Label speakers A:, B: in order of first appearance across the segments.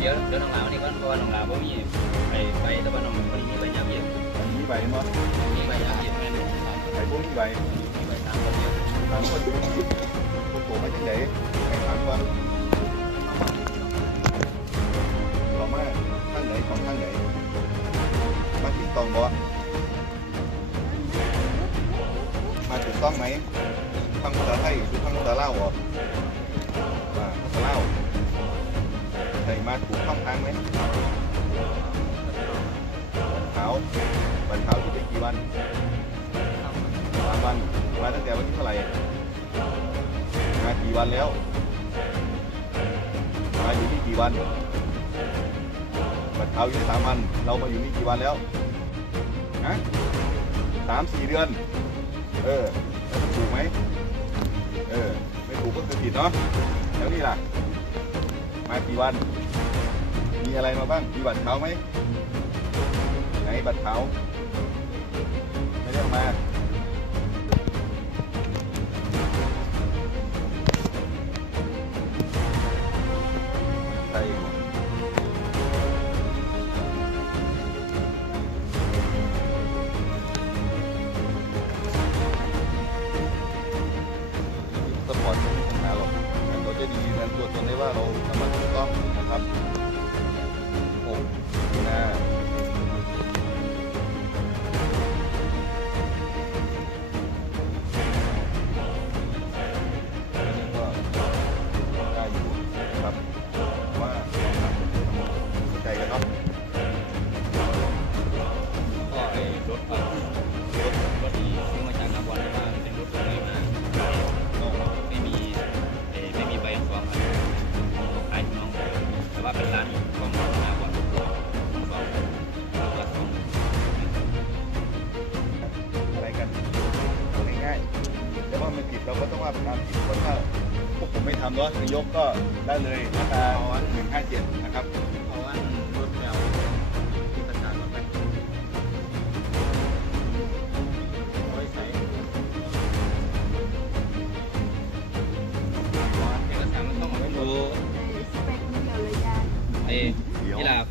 A: เดี๋
B: ยวไอ้เดี๋ยวเดี๋ยวน้องลาวนี่ก่อนเพราะว่าน้องลาวบ่มีไปไปแต่ว่าน้องบ่มีใบยามเย็น
A: อันนี้ใบมั้ง
B: มีใบยามเย็นแม่นครับ
A: ไม่มีใบ
B: มีใบตามระเบียบ
A: สามคนพวกโตมาจากไหนไอ้ถามก่อนเรามาทางไหนของทางไหนมาติดตองบ่มาถูกต้องไหมฟังภาษาไทยหรือฟังภาษาลาวบ่ว่าภาษาลาว ใส่มาถูกช่องทางไหมเทาวันเทาอยู่ได้กี่วันสามวันมาตั้งแต่วันที่เท่าไหร่มากี่วันแล้วมาอยู่นี่กี่วันวันเทาอยู่ได้สามวัน เรามาอยู่นี่กี่วันแล้วฮะสามสี่เดือน เออถูกไหมเออ ไม่ถูกก็คือผิดเนาะแล้วนี่ล่ะ มากี่วัน มีอะไรมาบ้าง มีบัตรเท้าไหมไหนบัตรเท้าไม่ได้เอามาใส่สปอร์ต มีการตรวจะดียืนยันตัวตนได้ว่าเราทำมาถูกต้องนะครับหกหน้า เป็
B: นร้านของนครราชสองรักสอง
A: อะไรกันเอาง่ายๆแต่ว่ามันผิดเราก็ต้องว่าไปตามผิดเพราะถ้าพวกผมไม่ทำเนาะนายกก็ได้เลยมาตราหนึ่งห้าเจ็ดนะครับ
B: เอาอันรถแมว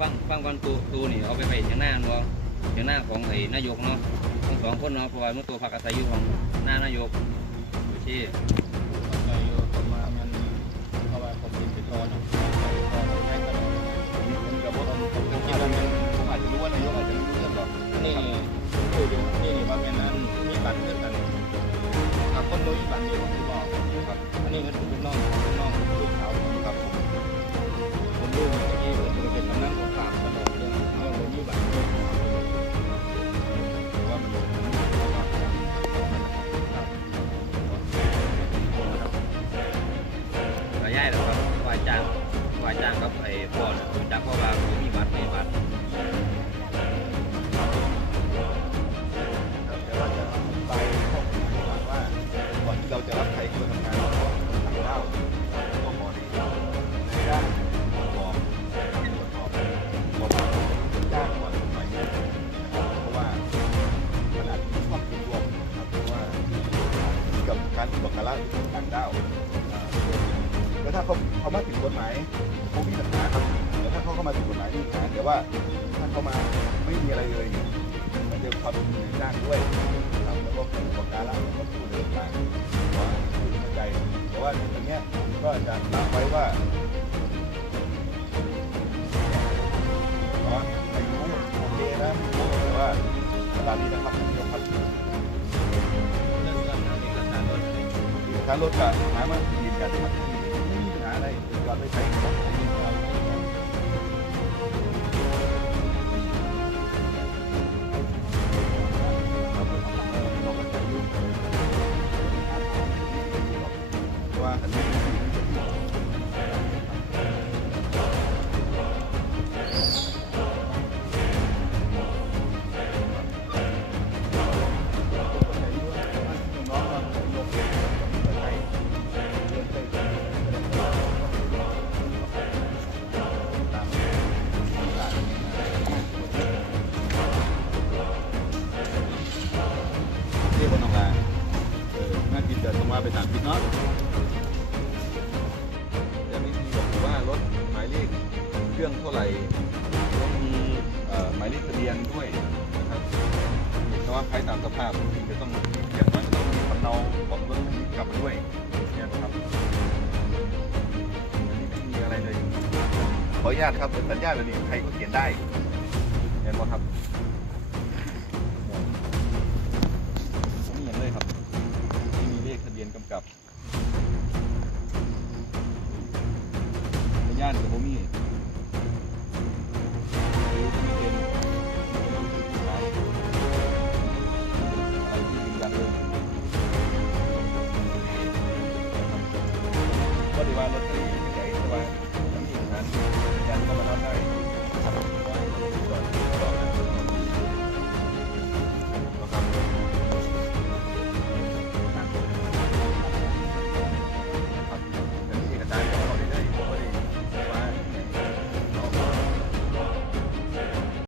B: ฟังฟังก่อนตูตูนี่เอาไปไปเถียงหน้าเนาะเถียงหน้าของไอ้นายกเนาะทั้งสองคนเนาะเพราะว่ามันตัวพักอาศัยอยู่ของหน้านายกโอเค
C: ไปอยู่ประมาณมันเพราะว่าผมเป็นติดต่อเนาะใช้ตลอด
A: ผมกับว่าผมผมคิดว่ามันผมอาจจะรู้ว่านายกอาจจะไม่รู้เรื่องหรอก
C: นี่
B: จ้างว่าจ้างกับไอ้พ่อเนี่ยจ้างเพราะว่าผมมีบัตรไม่บัตร
A: แต่ว่าจะไปข้อมูลให้ฟังว่าก่อนที่เราจะรับใครเข้าทำงานเราต้องทำข้าวต้องขอดีจ้างบอกตรวจสอบบอกว่าจ้างก่อนหน่อยเนี่ยเพราะว่ามันอาจจะมีความผิดรวมนะครับเพราะว่ากับการที่บอกการละต่างด้าวอ่า แล้วถ้าเขาเขามาถึงกฎหมายคงมีปัญหาครับแต่ถ้าเขาเข้ามาถึงกฎหมายมีปัญหาแต่ว่าถ้าเขามาไม่มีอะไรเลยเนี่ยมันจะความผิดในจ้างด้วยนะครับแล้วก็เป็นประการละแล้วก็ผู้เดินทางว่าเข้าใจแต่ว่าในตรงเนี้ยก็จะรับไว้ว่าเนาะอายุโอเคนะแต่ว่าตานีนะครับท่านนายกครับ
B: เรื่องเรื่องนั้นเอกสารรถอะไร
A: ถ้ารถามายืนยันครับ ที่บนออกมาเออน่กินแต่ต้องว่า
B: ไปสามกินเนาะ
A: เลขเครื่องเท่าไหร่ต้องมีหมายเลขทะเบียนด้วยนะครับแต่ว่าภายตามสภาพจริงๆจะต้องอย่างน้อยจะต้องมีสำเนาของรถคันนี้กลับด้วยเนี่ยนะครับอันนี้ไม่มีอะไรเลยขออนุญาตครับเป็นสัญญาแบบนี้ใครก็เขียนได้เห็นไหมครับ Leonardo.